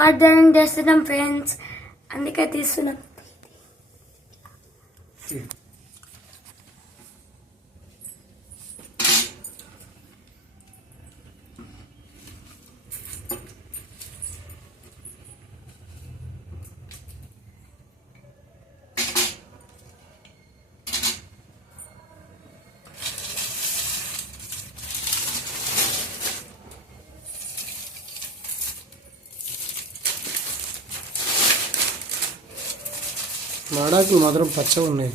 మధ్యాహ్నం చేస్తున్నాం ఫ్రెండ్స్, అందుకే తీస్తున్నాం. మాడాకులు మాత్రం పచ్చగా ఉన్నాయి.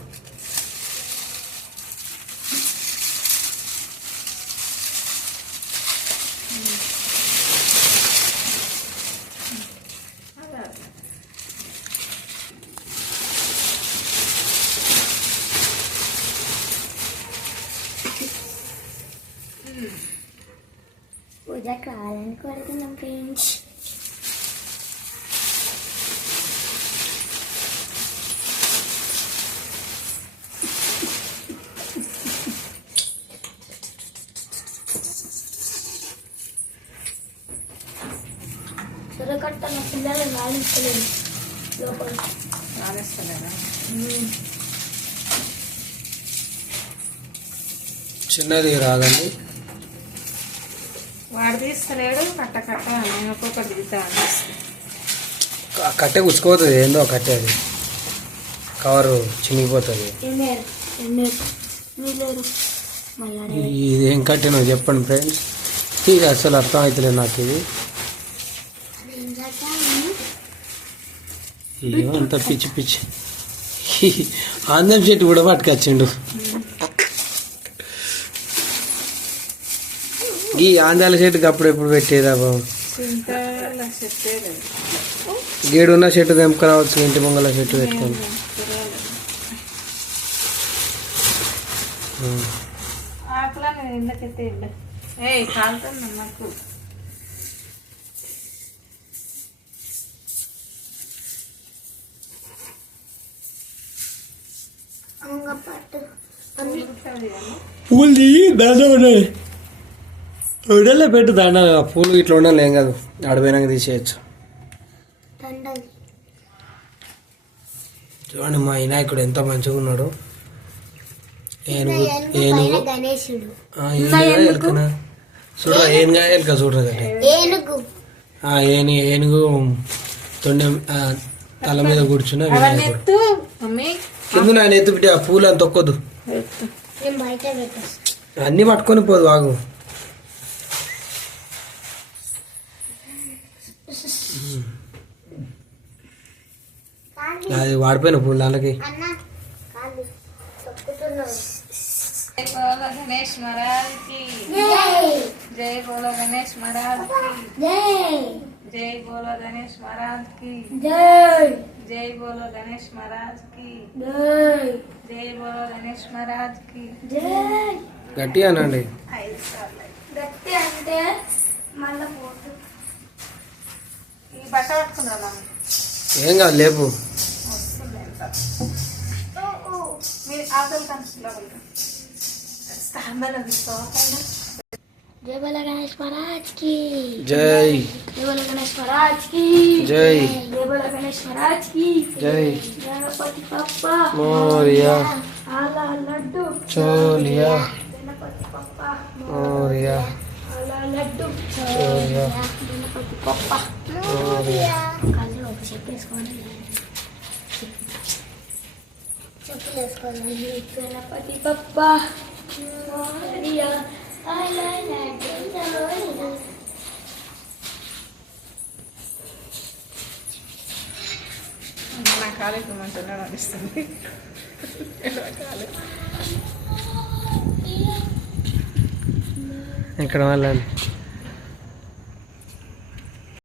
పూజ కావాలని కోరుతున్నాం ఫ్రెండ్స్. సొరకట్ట నా పిల్లలు రాణిస్తలేదు, లోపల రాణిస్తలేదా? చిన్నది రాదండి, వాడు తీస్తలేడు. కట్ట నేను ఒక్కొక్కటి దిగుతా. కట్టె గుచ్చుకోతుంది, ఏందో కట్టె అది కవరు చినిగిపోతుంది. ఇది ఏం కట్టెనో చెప్పండి ఫ్రెండ్స్, ఇది అసలు అర్థం అవుతలేదు నాకు. ఇది అంత పిచ్చి పిచ్చి. ఆందం చెట్టు కూడా పట్టుకొచ్చిండు. ఈ ఆందాల చెట్టుకి అప్పుడు ఎప్పుడు పెట్టేదా బాబు? గేడున్న చెట్టు తెంపుకురావచ్చు, ఇంటి పొంగల చెట్టు పెట్టుకొని. పూలు దండ ఉన్నాయి, ఉడలే పెట్టు దండ. పూలు ఇట్లా ఉండాలి, ఏం కాదు, ఆడపోయినాక తీసేయచ్చు. చూడండి మా వినాయకుడు ఎంత మంచిగా ఉన్నాడు. ఏనుగు ఏనుగు చూడరా, ఏనుగా ఎలుక చూడరా ఏనుగు తొండె తల మీద కూర్చున్న వినాయకుడు. కింద నా ఎత్తు పెట్టి ఆ పూలు అని తొక్కొద్దు, అన్ని పట్టుకొని పోదు, ఆగు. అది వాడిపోయిన పూలు దానికి. జై బోలో గణేష్ మహారాజ్ కి జై. బోలో గణేష్ మహారాజ్ కి జై. బోలో గణేష్ మహారాజ్ కి జై. బోలో గణేష్ మహారాజ్ కి జై. బోలో గణేష్ మహారాజ్ కి జై. గట్టి అనండి. 5 సార్లు గట్టి అంటే మళ్ళీ పోతు. ఈ బట్ట పట్టుకున్నా ఏం కాదు, లేపు. మీరు ఆకలి కన్స్లో जय बोलो गणेश महाराज की जय. जय बोलो गणेश महाराज की जय. जय बोलो गणेश महाराज की जय. गणपति पप्पा मोरिया आला लड्डू चोलिया गणपति पप्पा मोरिया आला लड्डू चोलिया गणपति पप्पा मोरिया. కాళ్ళు చెప్పేసుకోండి, చెప్పేసుకోండి. గణపతి పప్పా మోరియా ఆలా లడ్డూ చోలియా. నా కాలేజ్ మంచిగా నడుస్తుంది. ఇక్కడ వాళ్ళని